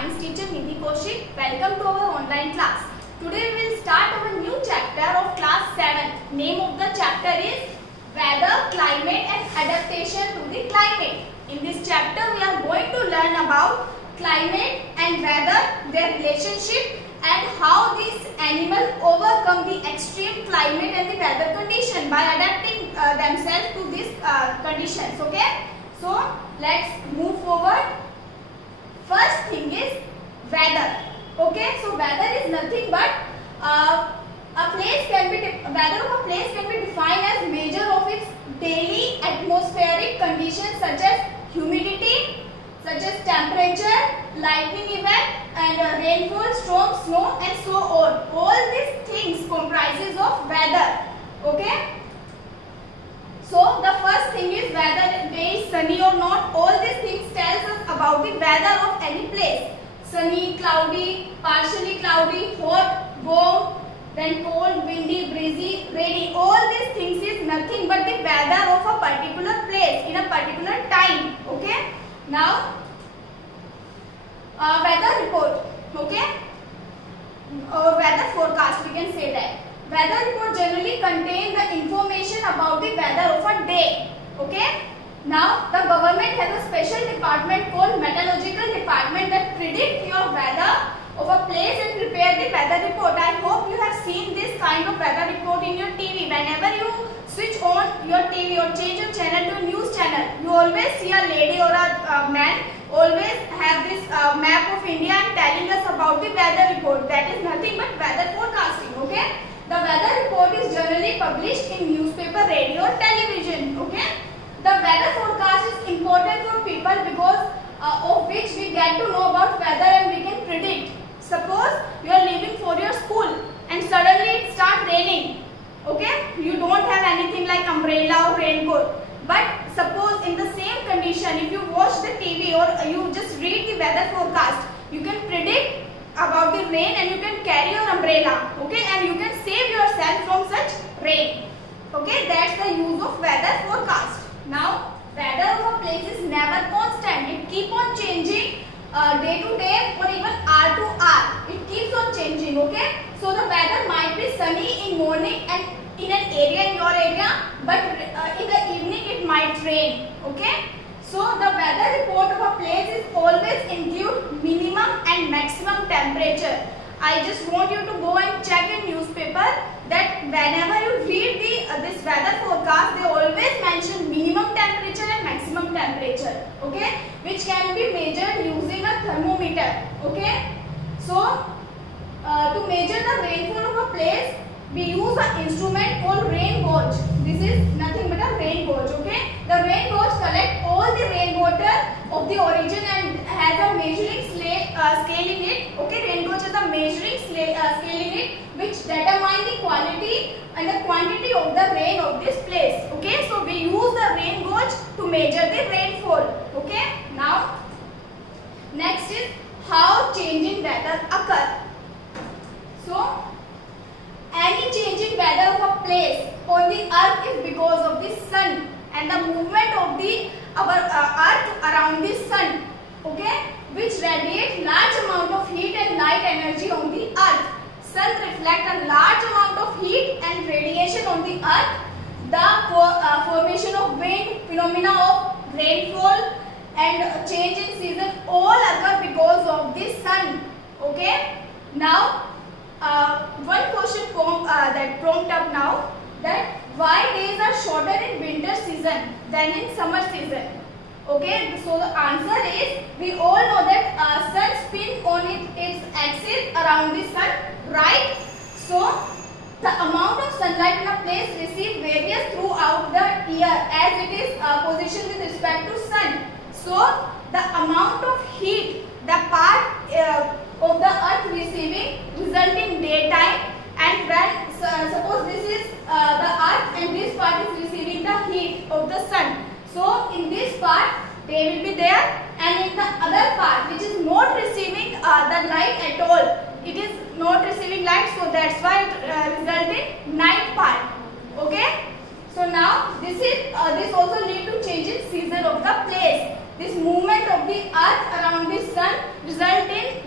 science teacher Nidhi Kaushik. Welcome to our online class. Today we will start our new chapter of class 7. Name of the chapter is Weather, Climate and Adaptation to the Climate. In this chapter we are going to learn about climate and weather, their relationship and how these animals overcome the extreme climate and the weather condition by adapting themselves to these conditions. Okay, so let's move forward. First thing is weather. Okay, so weather is nothing but weather of a place can be defined as measure of its daily atmospheric conditions such as humidity, such as temperature, lightning event and rainfall, storm, snow and so on. All these things comprises of weather. Okay. So the first thing is whether the day is sunny or not. All these things tells us about the weather of any place. Sunny, cloudy, partially cloudy, hot, warm, then cold, windy, breezy, rainy. All these things is nothing but the weather of a particular place in a particular time. Okay. Now weather report. Okay. Or weather forecast, we can say that. Weather report generally contain the information about the weather of a day. Okay. Now the government has a special department called meteorological department that predict your weather of a place and prepare the weather report. I hope you have seen this kind of weather report in your TV. Whenever you switch on your TV or change your channel to a news channel, you always see a lady or a man always have this map of India and telling us about the weather report. That is nothing but weather forecasting. Okay. The weather report is generally published in newspaper, radio or television. Okay. The weather forecast is important for people because of which we get to know about weather and we can predict. Suppose you are leaving for your school and suddenly it starts raining. Okay. You don't have anything like umbrella or raincoat. But suppose in the same condition, if you watch the TV or you just read the weather forecast, you can predict about the rain and you can carry your umbrella. Okay, and you can save yourself from such rain. Okay, that's the use of weather forecast. Now, weather of a place is never constant. It keeps on changing day to day or even hour to hour. It keeps on changing. Okay, so the weather might be sunny in morning and in an area, in your area, but in the evening it might rain. Okay. So the weather report of a place is always include minimum and maximum temperature. I just want you to go and check in newspaper that whenever you read this weather forecast, they always mention minimum temperature and maximum temperature. Okay, which can be measured using a thermometer. Okay, so to measure the rainfall of a place, we use an instrument called rain gauge. This is nothing but a rain gauge. Okay, the rain gauge collects all the rainwater of the origin and has a measuring scale in it. Okay, rain gauge has a measuring scale in it which determine the quality and the quantity of the rain of this place. Okay, so we use the rain gauge to measure the rainfall. Okay, now next is how changing weather occur. So any change in weather of a place on the earth is because of the sun and the movement of our earth around the sun. Okay, which radiate large amount of heat and light energy on the earth. Sun reflect a large amount of heat and radiation on the earth. The formation of wind, phenomena of rainfall and change in season all occur because of the sun. Okay, now one question that prompt up now, that why days are shorter in winter season than in summer season. Okay, so the answer is, we all know that sun spin on its axis around the sun, right? So the amount of sunlight in a place receives varies throughout the year as it is positioned with respect to sun. So the amount of heat, the part of the earth receiving result in daytime, and when suppose this is the earth and this part is receiving the heat of the sun. So in this part day will be there, and in the other part which is not receiving the light at all, it is not receiving light, so that's why it result in night part. Okay, so now this also lead to change in season of the place. This movement of the earth around the sun result in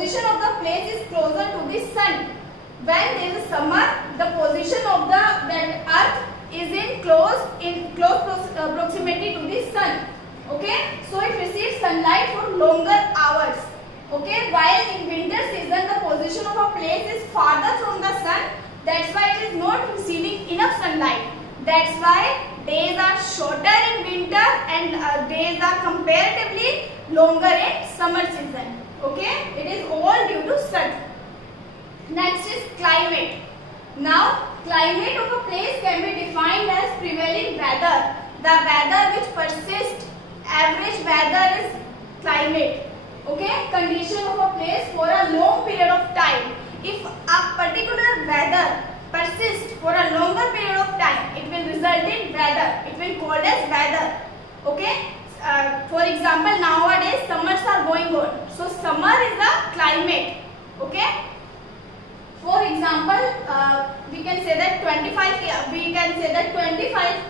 position of the place is closer to the sun. When there is summer, the position of that earth is in close proximity to the sun. Okay, so it receives sunlight for longer hours. Okay, while in winter season the position of a place is farther from the sun, that's why it is not receiving enough sunlight. That's why days are shorter in winter and days are comparatively longer in summer season. Okay, it is all due to sun. Next is climate. Now, climate of a place can be defined as prevailing weather. The weather which persists, average weather is climate. Okay, condition of a place for a long period of time. If a particular weather persists for a longer period of time, it will result in weather. It will called as weather. Okay. For example, nowadays summers are going on. So summer is a climate. Okay. For example, we can say that 25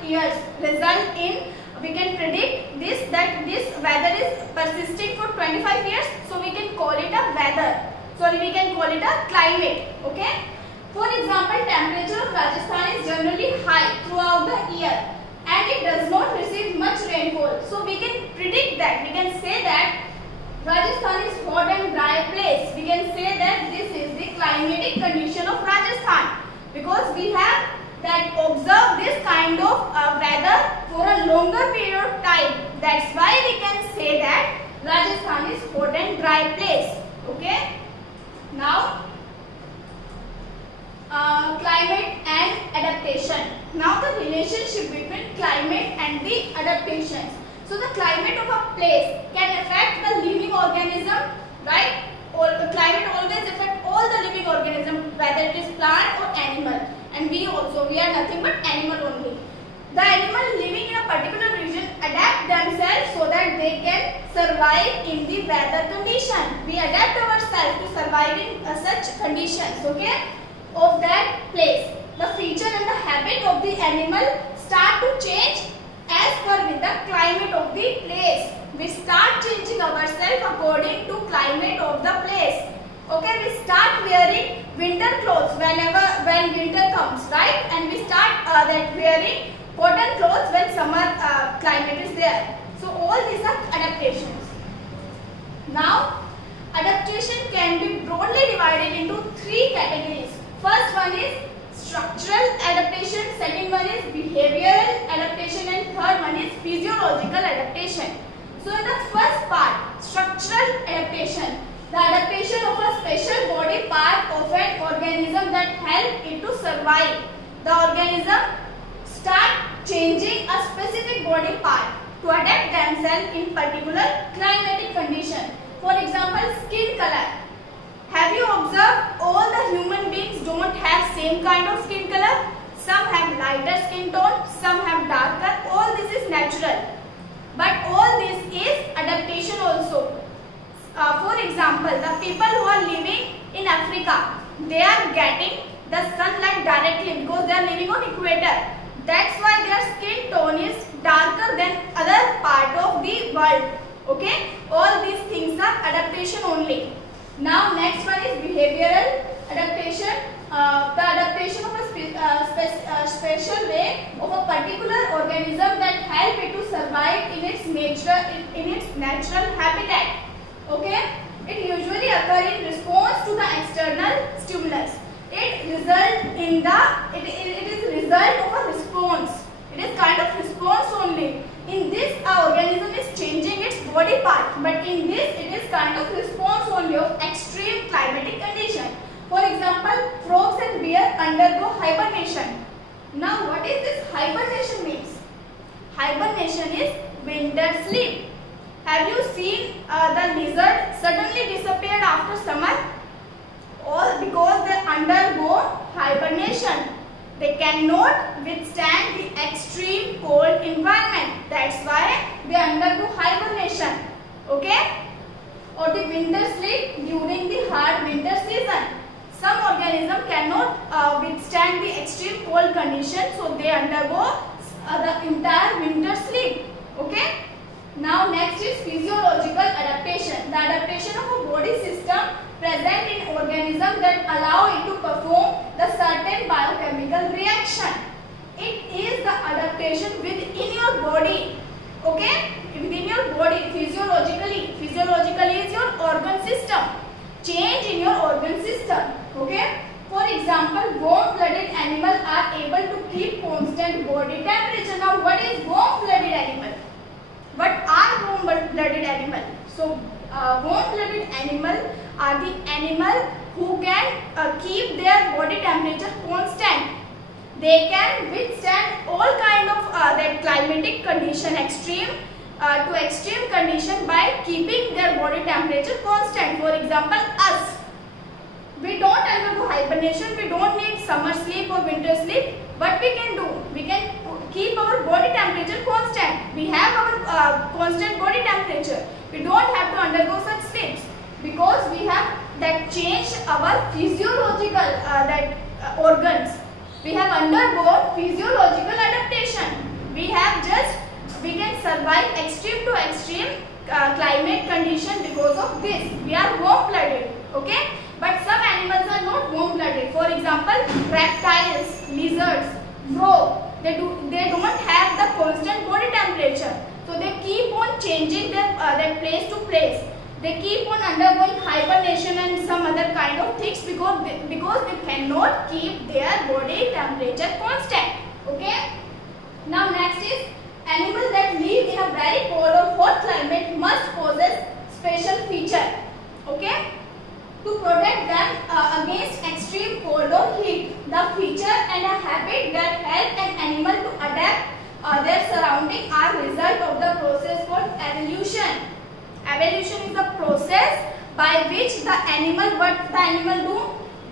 years result in, we can predict this, that this weather is persisting for 25 years. So we can call it a weather. Sorry, we can call it a climate. Okay. For example, temperature of Rajasthan is generally high throughout the year and it does not receive much rainfall. So we can predict that. We can say that Rajasthan is hot and dry place. We can say that this is the climatic condition of Rajasthan because we have that observed this kind of weather for a longer period of time. That's why we can say that Rajasthan is hot and dry place. Okay. Now, climate and adaptation. Now the relationship between climate and the adaptations. So the climate of a place can affect the living organism, right? Or the climate always affect all the living organism, whether it is plant or animal. And we are nothing but animal only. The animal living in a particular region adapt themselves so that they can survive in the weather condition. We adapt ourselves to survive in such conditions, okay, of that place. The feature and the habit of the animal start to change as per with the climate of the place. We start changing ourselves according to climate of the place. Okay, we start wearing winter clothes when winter comes, right? And we start wearing cotton clothes when summer climate is there. So all these are adaptations. Now, adaptation can be broadly divided into three categories. First one is structural adaptation, second one is behavioral adaptation, and third one is physiological adaptation. So in the first part, structural adaptation, the adaptation of a special body part of an organism that help it to survive. The organism start changing a specific body part to adapt themselves in particular climatic condition. For example, skin color. Have you observed all the human beings don't have same kind of skin color? Some have lighter skin tone, some have darker. All this is natural. But all this is adaptation also. For example, the people who are living in Africa, they are getting the sunlight directly because they are living on equator. That's why their skin tone is darker than other part of the world. Okay? All these things are adaptation only. Now next one is behavioral adaptation. The adaptation of a special way of a particular organism that help it to survive in its natural habitat. Okay? It usually occur in response to the external stimulus. It is result of a response. It is kind of response only. In this, our organism is changing its body part, but in this, it is kind of response only of extreme climatic condition. For example, frogs and bear undergo hibernation. Now, what is this hibernation means? Hibernation is winter sleep. Have you seen the lizard suddenly disappeared after summer? All because they undergo hibernation. They cannot withstand the extreme cold environment. That's why they undergo hibernation. Okay? Or the winter sleep during the hard winter season. Some organisms cannot withstand the extreme cold condition, so they undergo the entire winter sleep. Okay? Now next is physiological adaptation. The adaptation of a body system present in organism that allow it to perform the certain biochemical reaction. It is the adaptation within your body. Okay, within your body physiologically. Physiologically is your organ system. Change in your organ system. Okay. For example, warm-blooded animals are able to keep constant body temperature. Now, what is warm-blooded animal? What are warm-blooded animal? So, warm-blooded animal are the animal who can keep their body temperature constant. They can withstand all kind of that climatic condition, extreme to extreme condition by keeping their body temperature constant. For example, us. We don't undergo hibernation, we don't need summer sleep or winter sleep. What we can do? We can keep our body temperature constant. We have our constant body temperature. We don't have to undergo such sleeps because we have that changed our physiological organs. We have undergone physiological adaptation. We can survive extreme to extreme climate condition because of this. We are warm-blooded. Okay. But some animals are not warm-blooded. For example, reptiles, lizards, frog. They don't have the constant body temperature. So they keep on changing their place to place. They keep on undergoing hibernation and some other kind of things because they cannot keep their body temperature constant. Okay. Now next is animals that live in a very cold or hot climate must possess special feature. Okay. To protect them against extreme cold or heat. The feature and a habit that help an animal to adapt their surrounding are result of the process called evolution. Evolution is the process by which the animal do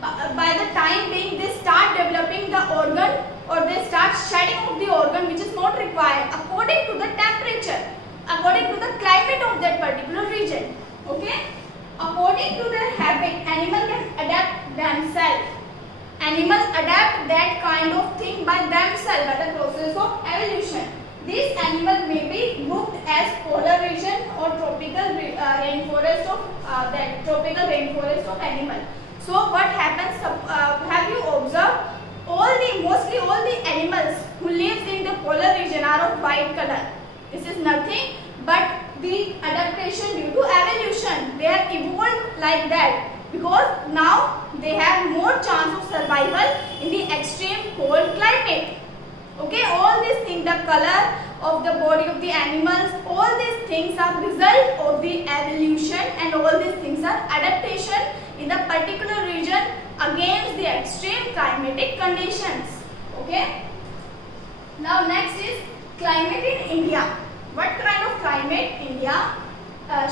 by the time being they start developing the organ or they start shedding of the organ which is not required according to the temperature, according to the climate of that particular region. Okay. According to their habit, animal can adapt themselves. Animals adapt that kind of thing by themselves by the process of evolution. These animals may be grouped as polar region or tropical rainforest of animal. So what happens? Have you observed? Mostly all the animals who lives in the polar region are of white color. This is nothing but the adaptation due to evolution. They have evolved like that because now they have more chance of survival in the extreme cold climate. Okay, all these things, the color of the body of the animals, all these things are result of the evolution and all these things are adaptation in the particular region against the extreme climatic conditions. Okay. Now next is climate in India. What kind of climate India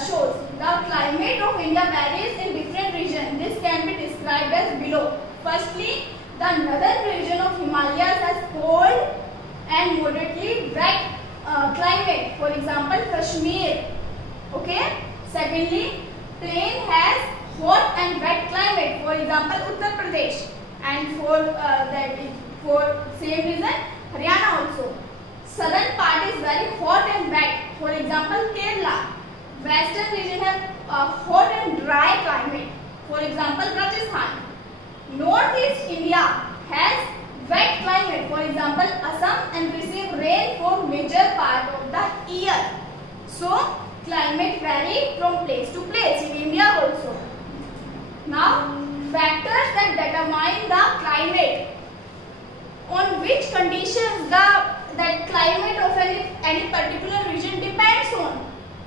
shows? The climate of India varies in different regions. This can be described as below. Firstly, the northern region of Himalayas has cold and moderately wet climate. For example, Kashmir. Okay. Secondly, plain has hot and wet climate. For example, Uttar Pradesh. And for same reason, Haryana also. Southern part is very hot and wet. For example, Kerala. Western region has a hot and dry climate. For example, Rajasthan. Northeast India has wet climate. For example, Assam, and receive rain for major part of the year. So, climate vary from place to place in India also. Now, factors that determine the climate. On which conditions that climate of any particular region depends on.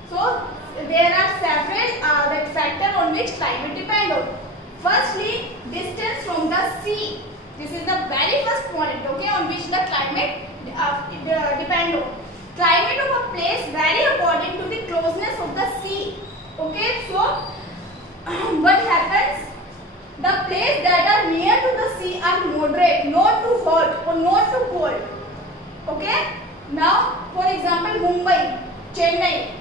So there are several that factor on which climate depend on. Firstly, distance from the sea. This is the very first point, okay, on which the climate depend on. Climate of a place vary according to the closeness of the sea. Okay, so what happens? The places that are near to the sea are moderate, not too hot or not too cold. Okay. Now, for example, Mumbai, Chennai.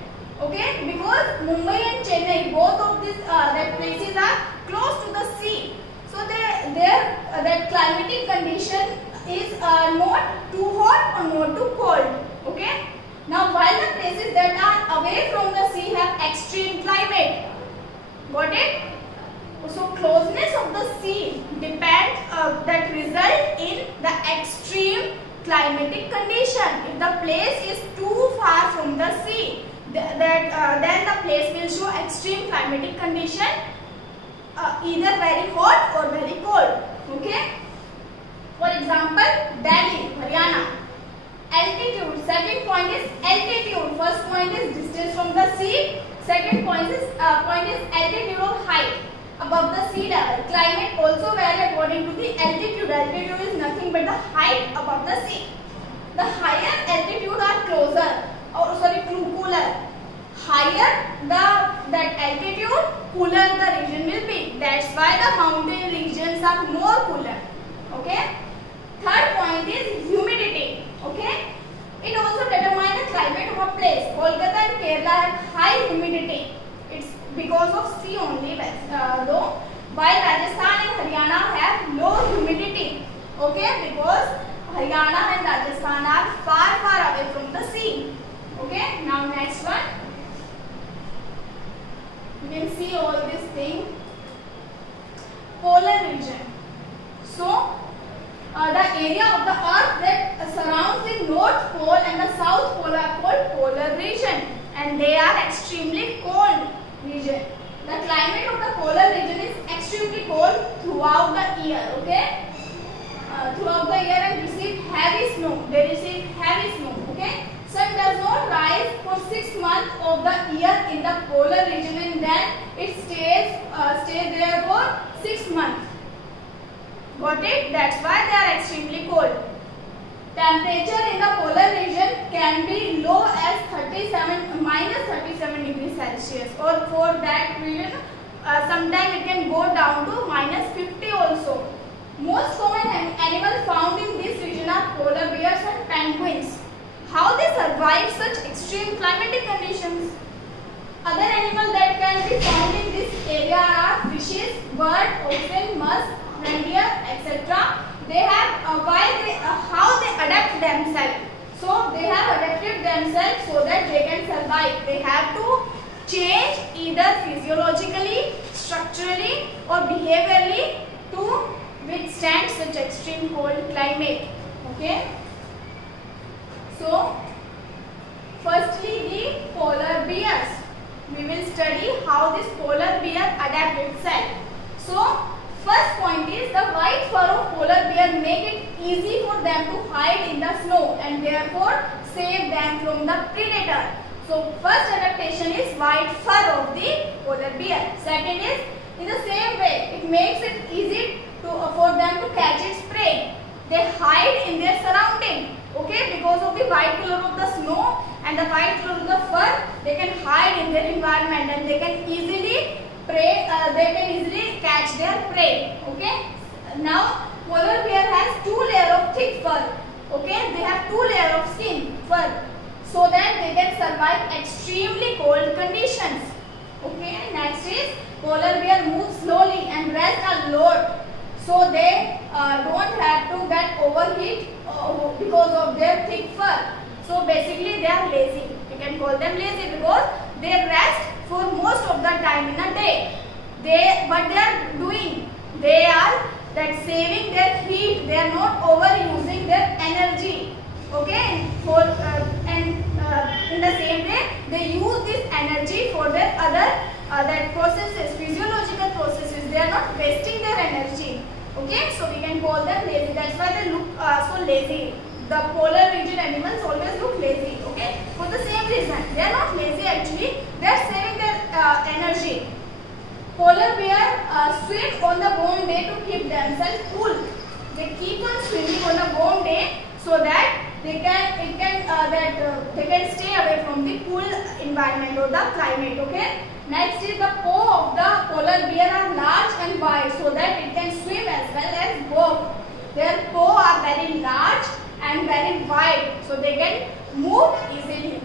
Okay, because Mumbai and Chennai, both of these places are close to the sea. So that climatic condition is not too hot or not too cold. Okay. Now, while the places that are away from the sea have extreme climate. Got it? closeness of the sea depends that result in the extreme climatic condition. If the place is too far from the sea, then the place will show extreme climatic condition, either very hot or very cold. Okay. For example, Delhi, Haryana. Altitude. Second point is altitude. First point is distance from the sea. Second point is altitude or height above the sea level. Climate also vary according to the altitude. Altitude is nothing but the height above the sea. The higher altitude are cooler. Higher that altitude, cooler the region will be. That's why the mountain regions are more cooler. Okay. Third point is humidity. Okay. It also determines the climate of a place. Kolkata and Kerala have high humidity. It's because of sea only, though. While Rajasthan and Haryana have low humidity. Okay, because Haryana and Rajasthan are far away from the sea. Okay. Now next one. You can see all this thing. Polar region. So, the area of the earth that surrounds the North Pole and the South Pole are called polar region, and they are extremely cold region. The climate of the polar region is extremely cold throughout the year. Okay, throughout the year and receive heavy snow. They receive heavy snow. Okay, sun does not rise for 6 months of the year in the polar region, and then it stays there for 6 months. Got it? That's why they are extremely cold. Temperature in the polar region can be low as -37 degrees Celsius, or for that region sometimes it can go down to -50 also. Most common animals found in this region are polar bears and penguins. How they survive such extreme climatic conditions? Other animals that can be found in this area are fishes, birds, oxen, musk, reindeer, etc. They have how they adapt themselves. So they have adapted themselves so that they can survive. They have to change either physiologically, structurally, or behaviorally to withstand such extreme cold climate. Okay. So firstly, the polar bears. We will study how this polar bear adapt itself. So first point is the white fur of polar bear make it easy for them to hide in the snow and therefore save them from the predator. So first adaptation is white fur of the polar bear. Second is in the same way it makes it easy for them to catch its prey. They hide in their surrounding. Okay, because of the white color of the snow and the white color of the fur, they can hide in their environment and they can easily catch their prey. Okay. Now polar bear has 2 layers of thick fur. Okay, they have 2 layers of skin, fur, so that they can survive extremely cold conditions. Okay. Next is polar bear move slowly and rest a lot, so they don't have to get overheat because of their thick fur. So basically they are lazy. You can call them lazy because they rest for most of the time in a day. What they are doing, they are saving their heat. They are not overusing their energy. Okay, in the same way they use this energy for their other processes, physiological processes. They are not wasting their energy. Okay, so we can call them lazy. That's why they look so lazy. The polar region animals always look lazy. Okay, for the same reason, they are not lazy actually. They are saving their energy. Polar bear swim on the warm day to keep themselves cool. They keep on swimming on a warm day so that they can stay away from the cool environment or the climate. Okay. Next is the paw of the polar bear are large and wide so that it can swim as well as walk. Their paw are very large and very wide so they can move easily.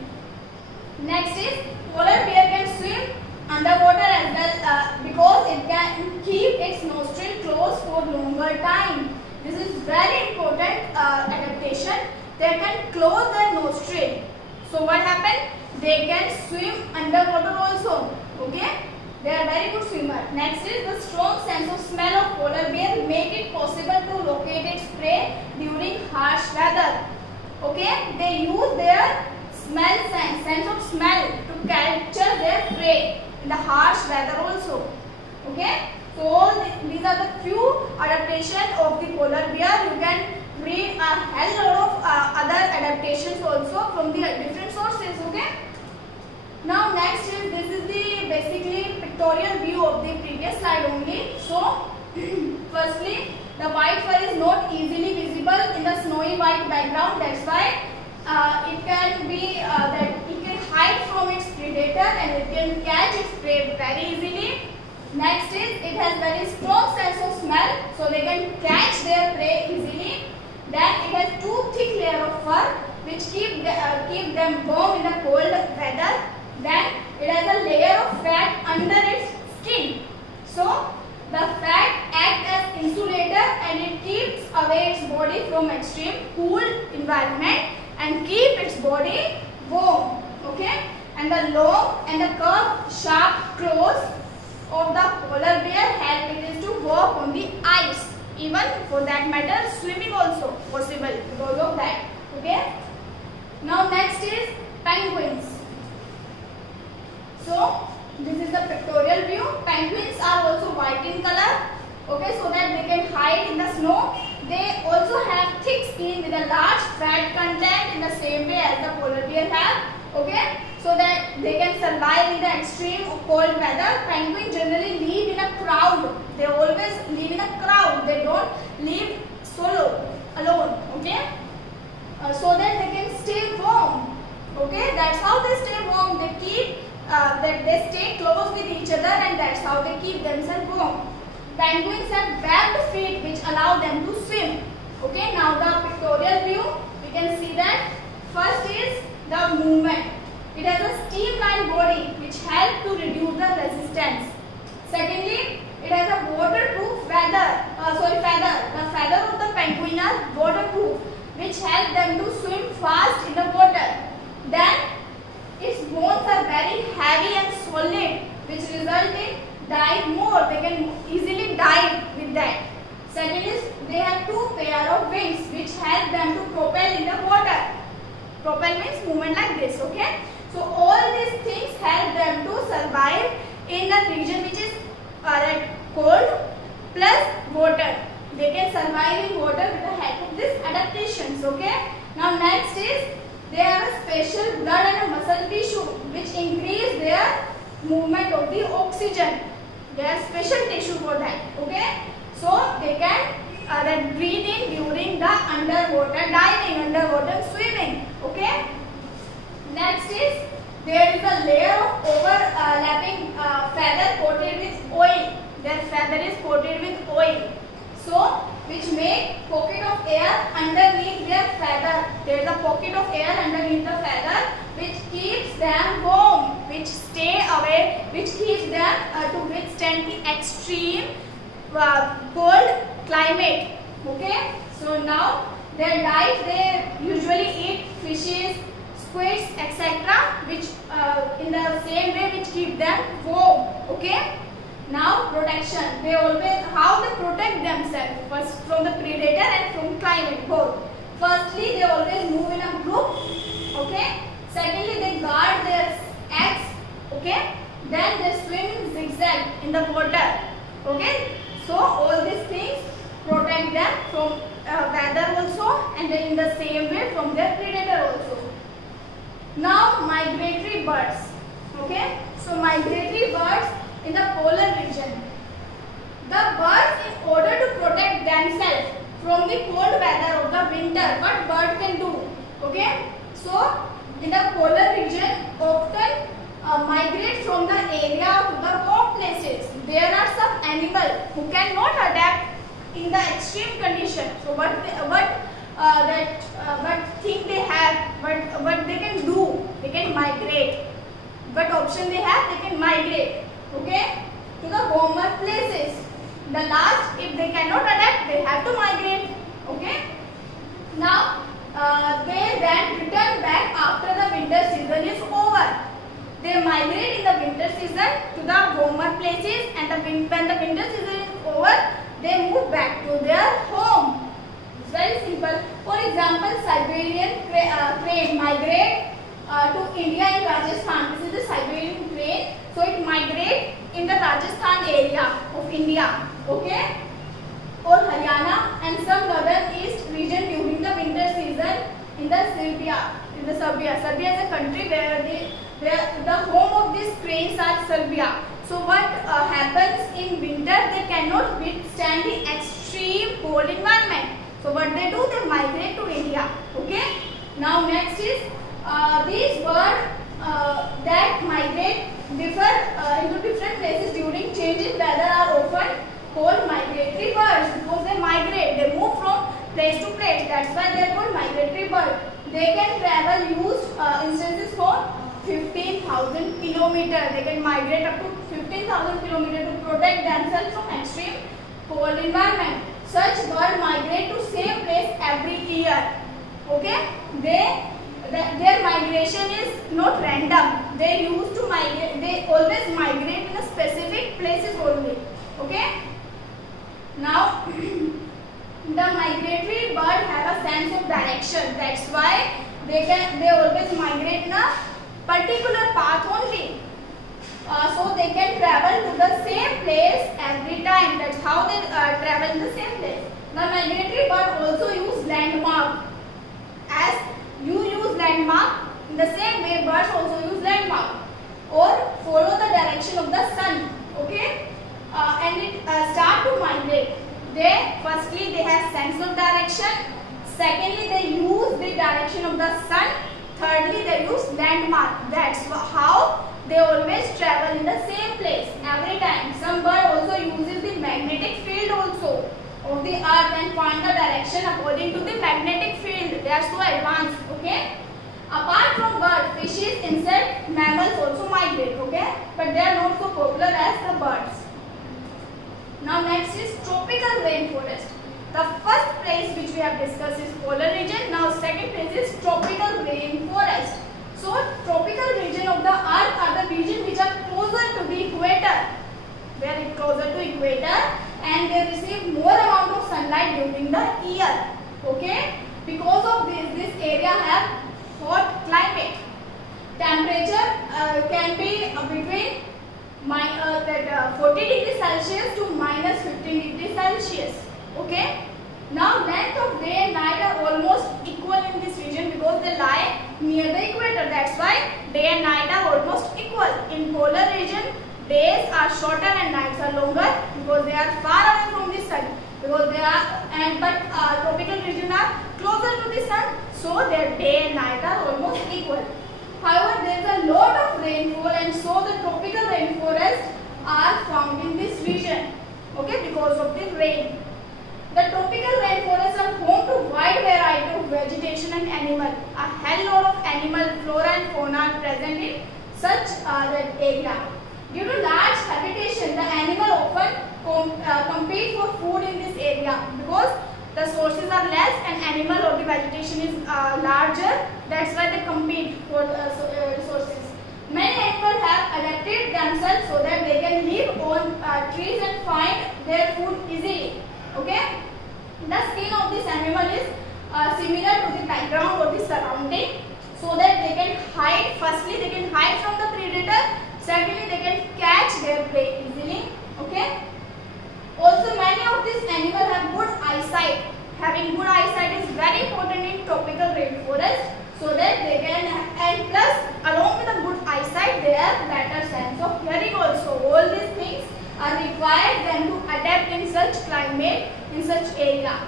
Next is polar bear can swim underwater as well because it can keep its nostril closed for longer time. This is very important adaptation. They can close their nostril. So what happens? They can swim underwater also. Okay. They are very good swimmer. Next is the strong sense of smell of polar bear make it possible to locate its prey during harsh weather. Okay, they use their sense of smell to capture their prey in the harsh weather also. Okay, so these are the few adaptations of the polar bear. You can read a hell lot of other adaptations also from the different sources. Okay. Now next is, this is the basically pictorial view of the previous slide only. So firstly, the white fur is not easily visible in the snowy white background. That's why it can be that it can hide from its predator and it can catch its prey very easily. Next is, it has very strong sense of smell, so they can catch their prey easily. Then it has two thick layers of fur which keep them warm in the cold weather. Then it has a layer of fat under its skin. So the fat acts as insulator and it keeps away its body from extreme cool environment and keep its body warm. Okay, and the long and the curved sharp claws of the polar bear help it to walk on the ice. Even for that matter, swimming also possible because of that. Okay. Now next is penguins. So this is the pictorial view. Penguins are also white in color. Okay, so that they can hide in the snow. They also have thick skin with a large fat content in the same way as the polar bear have. Okay, so that they can survive in the extreme cold weather. Penguins generally live in a crowd. They always live in a crowd. They don't live alone. Okay, so that they can stay warm. Okay, that's how they stay warm. They keep they stay close with each other, and that's how they keep themselves warm. Penguins have webbed feet which allow them to swim. Okay, now the pictorial view, we can see that first is the movement. It has a streamlined body which helps to reduce the resistance. Secondly, it has a waterproof feather. The feather of the penguin are waterproof, which help them to swim fast in the water. Then its bones are very heavy and solid, which result in dive more. They can easily dive with that. Second is, they have two pair of wings which help them to propel in the water. Propel means movement like this. Okay. So all these things help them to survive in a region which is cold plus water. They can survive in water with the help of these adaptations. Okay. Now next is, they have a special blood and a muscle tissue which increase their movement of the oxygen. They have special tissue for that. Okay, so they can breathe in during the underwater diving, underwater swimming. Okay. Next is, there is a layer of overlapping feather coated with oil. Their feather is coated with oil. So which make pocket of air underneath their feather. There is a pocket of air underneath the feather which keeps them warm, which stay away, which keeps them to withstand the extreme cold climate. Okay. So now their diet, they usually eat fishes, squids, etc. which in the same way which keep them warm. Okay. Now protection, they always, how they protect themselves, first from the predator and from climate, both. Firstly, they always move in a group. Okay. Secondly, they guard their eggs. Okay. Then they swim in zigzag in the water. Okay. So all these things protect them from weather also, and then in the same way from their predator also. Now migratory birds. Okay. So migratory birds in the polar region. The birds, in order to protect themselves from the cold weather of the winter, what bird can do? Okay. So in the polar region, often migrate from the area to the warm places. There are some animals who cannot adapt in the extreme condition. So what thing they have, what they can do? They can migrate. What option they have? They can migrate. Okay, to the warmer places. The last, if they cannot adapt, they have to migrate. Okay. Now they then return back after the winter season is over. They they migrate in the winter season to the warmer places, and when the winter season is over, they move back to their home. It's very simple. For example, Siberian crane migrate to India in Rajasthan. This is the Siberian crane. So it migrates in the Rajasthan area of India. Okay. Or Haryana and some northern east region during the winter season in the Serbia. Serbia is a country where the home of these cranes are Serbia. So what happens in winter? They cannot withstand the extreme cold environment. So what they do? They migrate to India. Okay. Now next is these birds that migrate into different places during change in weather are often called migratory birds, because they migrate. They move from place to place. That's why they are called migratory birds. They can travel instances for 15,000 kilometers. They can migrate up to 15,000 kilometers to protect themselves from extreme cold environment. Such birds migrate to same place every year. Okay? Their migration is not random. They used to migrate. They always migrate in a specific places only. Okay? Now, the migratory bird have a sense of direction. That's why they always migrate in a particular path only. So they can travel to the same place every time. That's how they travel in the same place. The migratory bird also use landmark. As you use landmark, in the same way birds also use landmark, or follow the direction of the sun. Okay, and it start to migrate. Firstly they have sense of direction. Secondly, they use the direction of the sun. Thirdly, they use landmark. That's how they always travel in the same place every time. Some bird also uses the magnetic field also of the earth and find the direction according to the magnetic field. They are so advanced. Okay. Apart from birds, fishes, insects, mammals also migrate. Okay, but they are not so popular as the birds. Now next is tropical rainforest. The first place which we have discussed is polar region. Now second place is tropical rainforest. So tropical region of the earth are the region which are closer to the equator. They are closer to equator and they receive more amount of sunlight during the year. Okay. Because of this area have hot climate. Temperature can be between 40 degrees Celsius to minus 15 degrees Celsius. Okay. Now length of day and night are almost equal in this region because they lie near the equator. That's why day and night are almost equal. In polar region, days are shorter and nights are longer because they are far away from the sun. Because they are, but tropical region are closer to the sun, so their day and night are almost equal. However, there is a lot of rainfall, and so the tropical rainforests are found in this region. Okay, because of the rain. The tropical rainforests are home to wide variety of vegetation and animal. A hell lot of animal, flora and fauna are present in such area. Due to large habitation, the animal often compete for food in this area because the sources are less and animal or the vegetation is larger. That's why they compete for resources. Many animals have adapted themselves so that they can live on trees and find their food easily. Okay. The skin of this animal is similar to the background or the surrounding, so that they can hide. Firstly, they can hide from the predator. Secondly, they can catch their prey easily. Okay. Also, many of these animals have good eyesight. Having good eyesight is very important in tropical rainforest, so that they can, and plus along with a good eyesight, they have better sense of hearing also. All these things are required them to adapt in such climate, in such area.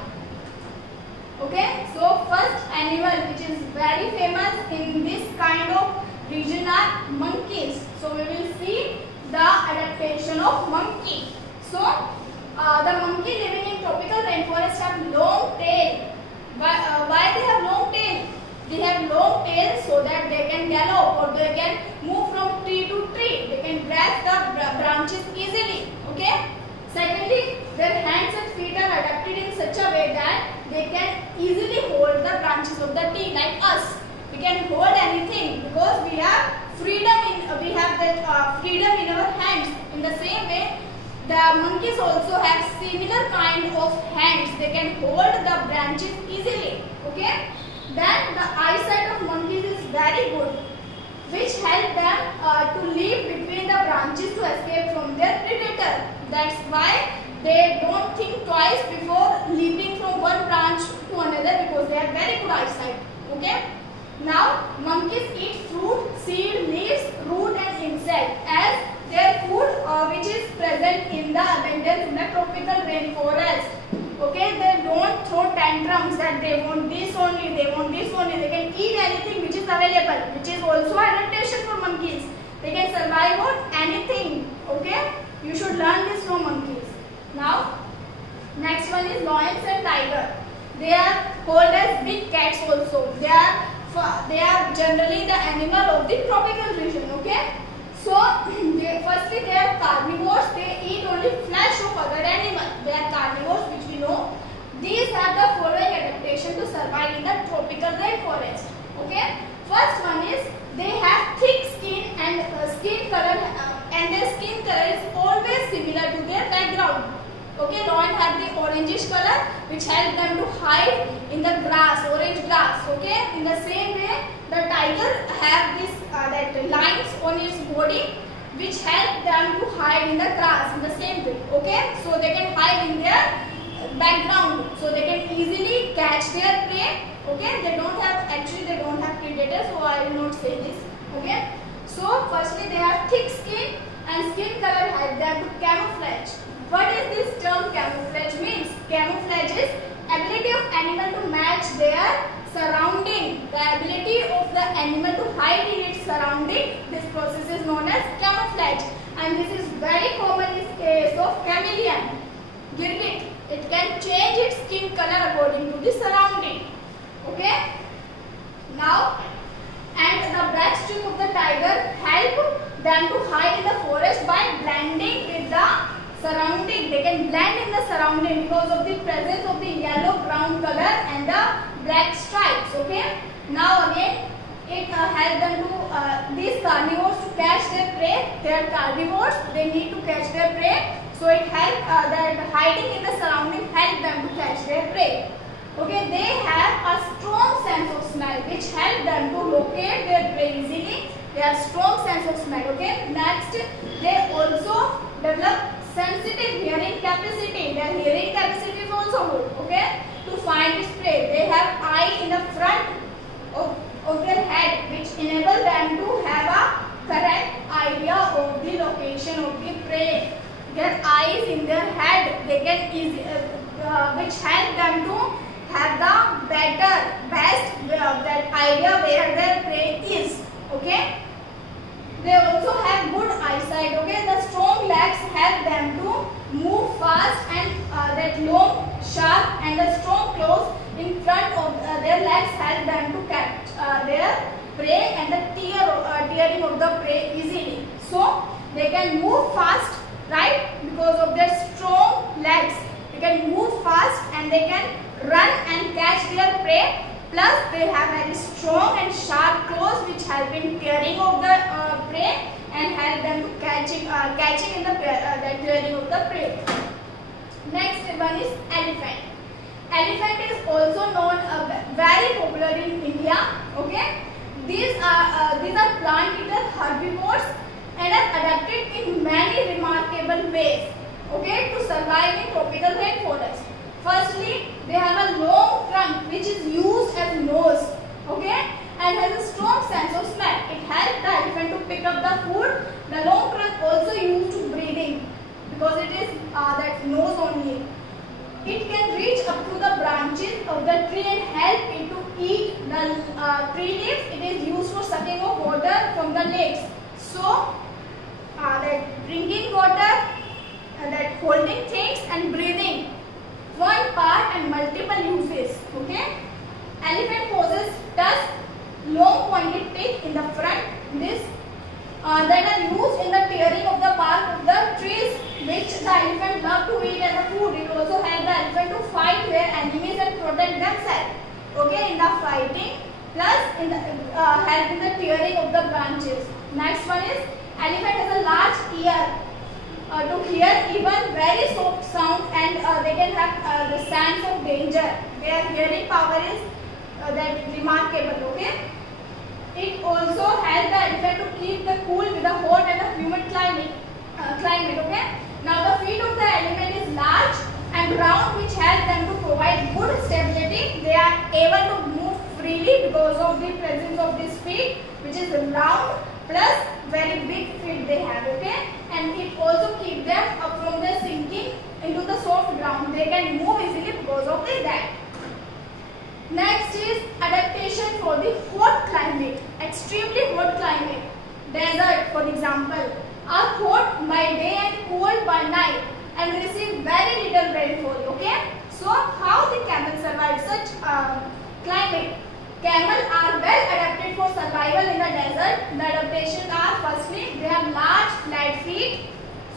Okay, so first animal which is very famous in this kind of region are monkeys. So we will see the adaptation of monkey. So the monkey living in tropical rainforest have long tail. Why they have long tail? They have long tail so that they can gallop or they can move from tree to tree. They can grasp the branches easily. Okay. Secondly, their hands and feet are adapted in such a way that they can easily hold the branches of the tree like us. We can hold anything because we have we have that freedom in our hands. In the same way, the monkeys also have similar kind of hands. They can hold the branches easily. Okay. Then the eyesight of monkeys is very good, which help them to leap between the branches to escape from their predator. That's why they don't think twice before leaping from one branch to another, because they have very good eyesight. Okay. Now monkeys eat fruit, seed, leaves, root and insect as their food, which is present in the abundance in the tropical rainforest. Okay, they don't throw tantrums that they want this only, they want this only. They can eat anything which is available, which is also adaptation for monkeys. They can survive on anything. Okay, you should learn this from monkeys. Now, next one is lions and tiger. They are called as big cats also. They are generally the animal of the tropical region. Okay. So, firstly they are carnivores. They eat only flesh of other animals. They are carnivores, which we know. These have the following adaptation to survive in the tropical rainforest. Okay. First one is they have thick skin and skin color, and their skin color is always similar to their background. Okay, lion have the orangish color, which help them to hide in the grass, orange grass. Okay, in the same way, the tiger have this that lines on its body, which help them to hide in the grass in the same way. Okay, so they can hide in their background, so they can easily catch their prey. Okay, they don't have predators, so I will not say this. Okay, so firstly they have thick skin and skin color help them to camouflage. What is this term camouflage means? Camouflage is ability of animal to match their surrounding. The ability of the animal to hide in its surrounding. This process is known as camouflage, and this is very common in case of chameleon. Girgit. It can change its skin color according to the surrounding. Okay. Now, and the black streak of the tiger help them to hide in the forest by blending with the surrounding. They can blend in the surrounding because of the presence of the yellow brown color and the black stripes. Okay. Now again, it helps them to these carnivores to catch their prey. They are carnivores. They need to catch their prey. So it helps that hiding in the surrounding help them to catch their prey. Okay. They have a strong sense of smell, which help them to locate their prey easily. They have strong sense of smell. Okay. Next, they also develop sensitive hearing capacity. Their hearing capacity is also good. Okay. To find its prey, they have eye in the front of their head, which enable them to have a correct idea of the location of the prey. Their eyes in their head, they can which help them to have the best that idea where their prey is. Okay. They also have good eyesight. Okay, the strong legs help them to move fast, and that long, sharp, and the strong claws in front of their legs help them to catch their prey and the tearing of the prey easily. So they can move fast, right? Because of their strong legs, they can move fast and they can run and catch their prey. Plus, they have very strong and sharp claws, which help in tearing of the prey and help them to catching in the tearing of the prey. Next one is elephant. Elephant is also known very popular in India. Okay, these are plant-eater herbivores and are adapted in many remarkable ways. Okay, to survive in tropical rainforest. Firstly, they have a long trunk which is used as nose, okay, and has a strong sense of smell. It helps the elephant to pick up the food. The long trunk also used to breathing because it is that nose only. It can reach up to the branches of the tree and help it to eat the tree leaves. It is used for sucking of water from the lakes. So, that drinking water, that holding things and breathing. One part and multiple uses. Okay. Elephant possess tusks, long pointed teeth in the front. This that are used in the tearing of the bark of the trees, which the elephant love to eat as a food. It also helps the elephant to fight their enemies and protect themselves. Okay, in the fighting, plus in the help in the tearing of the branches. Next one is elephant has a large ear to hear even very soft sound, and they can have the sense of danger. Their hearing power is that remarkable. Okay. It also helps the elephant to keep the cool with the hot and the humid climate. Okay. Now the feet of the elephant is large and round, which help them to provide good stability. They are able to move freely because of the presence of this feet, which is round plus very big feet they have. Okay, and it also keeps them from the sinking into the soft ground. They can move easily because of that. Next is adaptation for the hot climate, extremely hot climate. Desert, for example, are hot by day and cold by night and receive very little rainfall. Okay, so how the camel survive such climate? Camels are well adapted for survival in the desert. The adaptations are, firstly, they have large flat feet,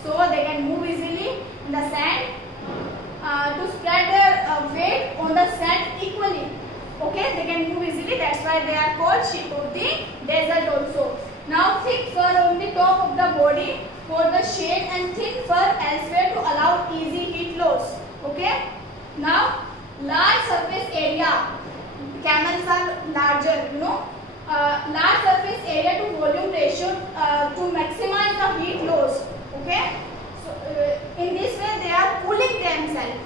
so they can move easily in the sand, to spread their weight on the sand equally. Okay, they can move easily. That's why they are called sheep of the desert also. Now thick fur on the top of the body for the shade and thin fur elsewhere to allow easy heat loss. Okay. Now large surface area. Camels are larger, large surface area to volume ratio to maximize the heat loss. Okay. So in this way they are cooling themselves.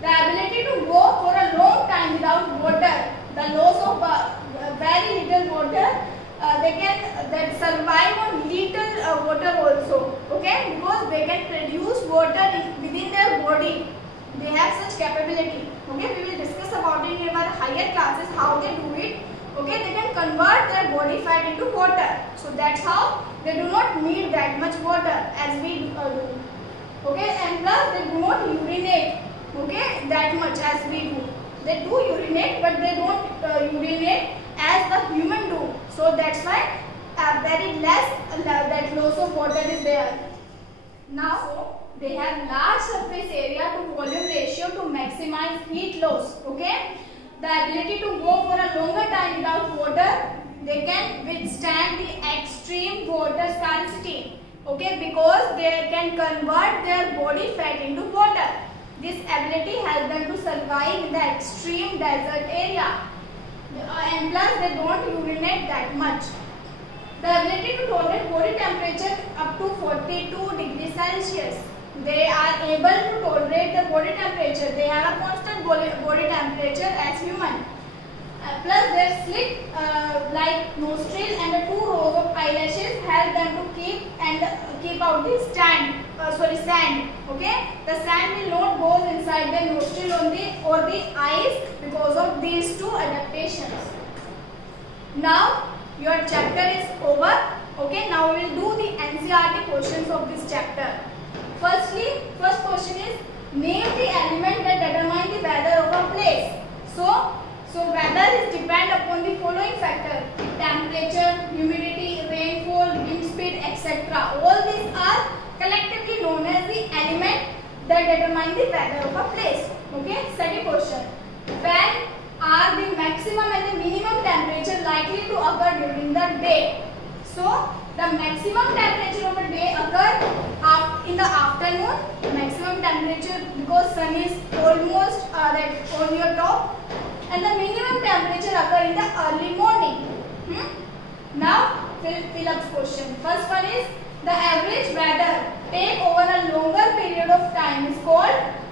The ability to go for a long time without water, the loss of very little water, they can survive on little water also. Okay, because they can produce water within their body. They have such capability. Okay, we will discuss about it in our higher classes how they do it. Okay, they can convert their body fat into water. So that's how they do not need that much water as we do. Okay, and plus they do not urinate. Okay, that much as we do. They do urinate, but they don't urinate as the human do. So that's why very less that loss of water is there. Now they have large surface area to volume ratio to maximize heat loss. Okay, the ability to go for a longer time without water. They can withstand the extreme water scarcity. Okay, because they can convert their body fat into water. This ability helps them to survive in the extreme desert area, and plus they don't urinate that much. The ability to tolerate body temperature up to 42 degrees Celsius. They are able to tolerate the body temperature. They have a constant body temperature as human. Plus their slit like nostril and the 2 rows of eyelashes help them to keep out the sand. Okay, the sand will not go inside the nostril or the eyes because of these 2 adaptations. Now your chapter is over. Okay, now we will do the NCERT questions of this chapter. Firstly, first question is name the element that determine the weather of a place. So weather is depend upon the following factor: temperature, humidity, rainfall, wind speed, etc. All these are collectively known as the element that determine the weather of a place. Okay. Second question: when are the maximum and the minimum temperature likely to occur during the day? So the maximum temperature of a day occur in the afternoon. Maximum temperature because sun is almost on your top. And the minimum temperature occur in the early morning. Now fill up question. First one is the average weather take over a longer period of time is called,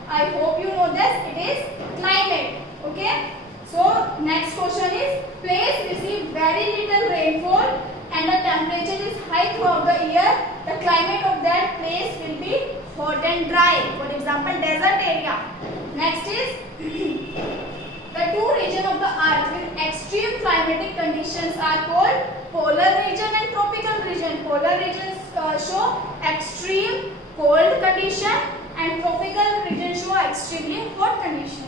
I hope you know this, it is climate. Okay. So next question is place receive very little rainfall and the temperature is high throughout the year. The climate of that place will be hot and dry. For example, desert area. Next is the 2 regions of the earth with extreme climatic conditions are called polar region and tropical region. Polar regions show extreme cold condition and tropical regions show extremely hot condition.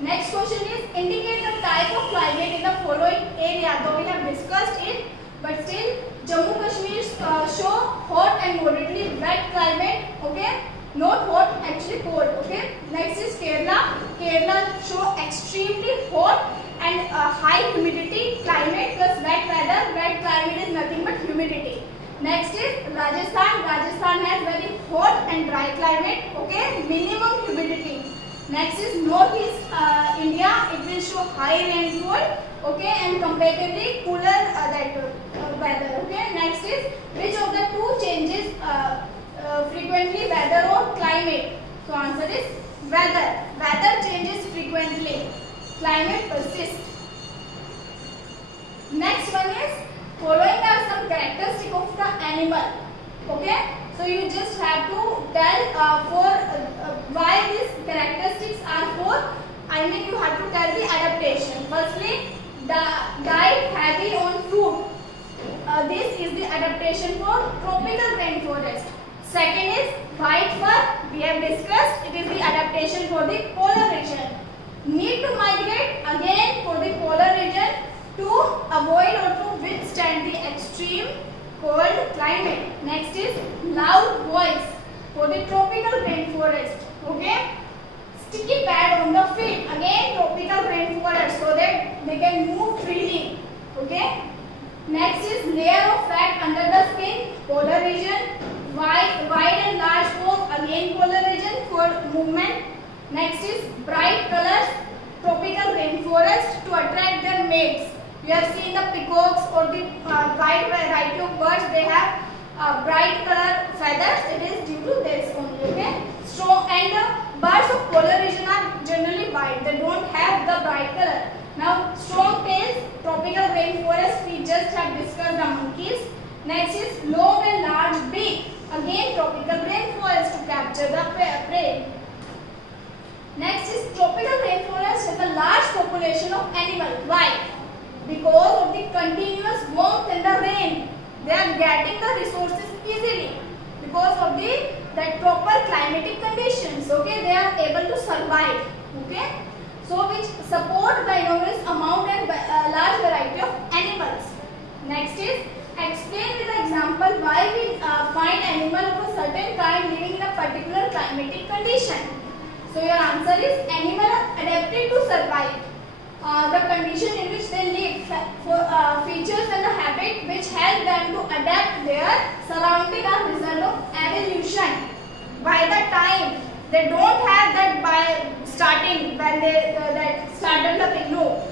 Next question is indicate the type of climate in the following area. Though we have discussed it, but still Jammu Kashmir show hot and moderately wet climate. Okay. Not hot, actually cold. Okay. Next is Kerala. Kerala show extremely hot and high humidity climate plus wet weather. Wet climate is nothing but humidity. Next is Rajasthan. Rajasthan has very hot and dry climate. Okay, minimum humidity. Next is Northeast India. It will show high rainfall. Okay, and comparatively cooler weather. Okay. Next is which of the two changes frequently, weather or climate? So answer is weather. Weather changes frequently. Climate persists. Next one is following are some characteristics of the animal. Okay. So you just have to tell why these characteristics are for. I mean you have to tell the adaptation. Firstly, the diet heavy on fruit. This is the adaptation for tropical rainforest. Second is white fur. We have discussed. It is the adaptation for the polar region. Need to migrate again for the polar region to avoid or to withstand the extreme cold climate. Next is loud voice for the tropical rainforest. Okay. Sticky pad on the feet. Again tropical rainforest so that they can move freely. Okay. Next is layer of fat under the skin. Polar region. Wide and large coat. Again polar region for movement. Next is bright colors. Tropical rainforest to attract their mates. You have seen the peacocks or the wide variety of birds. They have bright color feathers. It is due to this only. Okay. Strong and the birds of polar region are generally white. They don't have the bright color. Now strong tails. Tropical rainforest. We just have discussed the monkeys. Next is long and large beak. Again tropical rainforest to capture the prey. Next is tropical rainforest has a large population of animals. Why? Because of the continuous warmth and the rain, they are getting the resources easily. Because of that proper climatic conditions, okay, they are able to survive. Okay, so which support the enormous amount and large variety of animals. Next is explain with the example why we find animal of a certain kind living in a particular climatic condition. So your answer is animal are adapted to survive. The condition in which they live, features and the habit which help them to adapt their surrounding are result of evolution. By the time they don't have that by starting when they start developing. No,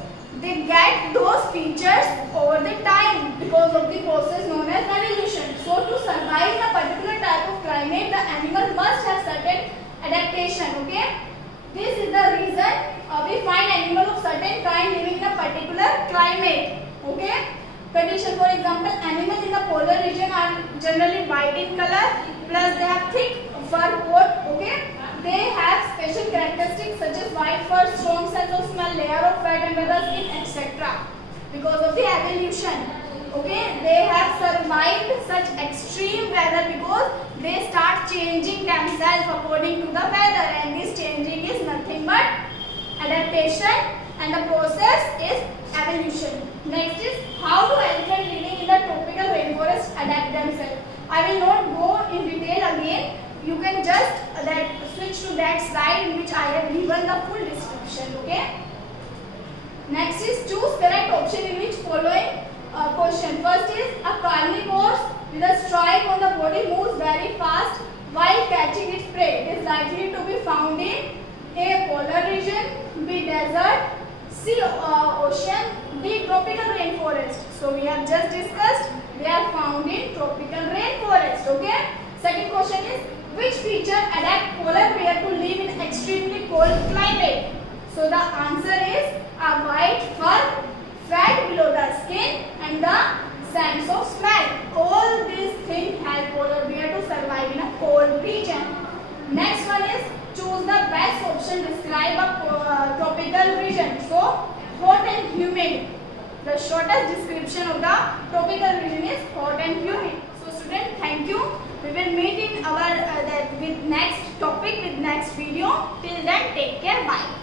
they get those features over the time because of the process known as evolution. So to survive in a particular type of climate, the animal must have certain adaptation. Okay. This is the reason we find animal of certain kind living in a particular climate. Okay. Condition, for example, animals in the polar region are generally white in color, plus they have thick fur coat. Okay. They have special characteristics such as white fur, strong sense of smell, layer of fat under the skin, etc. Because of the evolution. Okay. They have survived such extreme weather because they start changing themselves according to the weather, and this changing is nothing but adaptation, and the process is evolution. Next is how do elephants living in the tropical rainforest adapt themselves. I will not go in detail again. You can just switch to that slide in which I have given the full description. Okay. Next is choose correct option in which following question. First is a carnivore with a stripe on the body moves very fast while catching its prey. It is likely to be found in A. Polar region, B. Desert, C. Ocean, D. Tropical rainforest. So we have just discussed they are found in tropical rainforest. Okay. Second question is which feature adapt polar bear to live in extremely cold climate? So the answer is a white fur, fat below the skin, and the sense of smell. All these things help polar bear to survive in a cold region. Next one is choose the best option. Describe a tropical region. So hot and humid. The shortest description of the tropical region is hot and humid. So students, thank you. We will meet in our with next topic with next video. Till then, take care. Bye.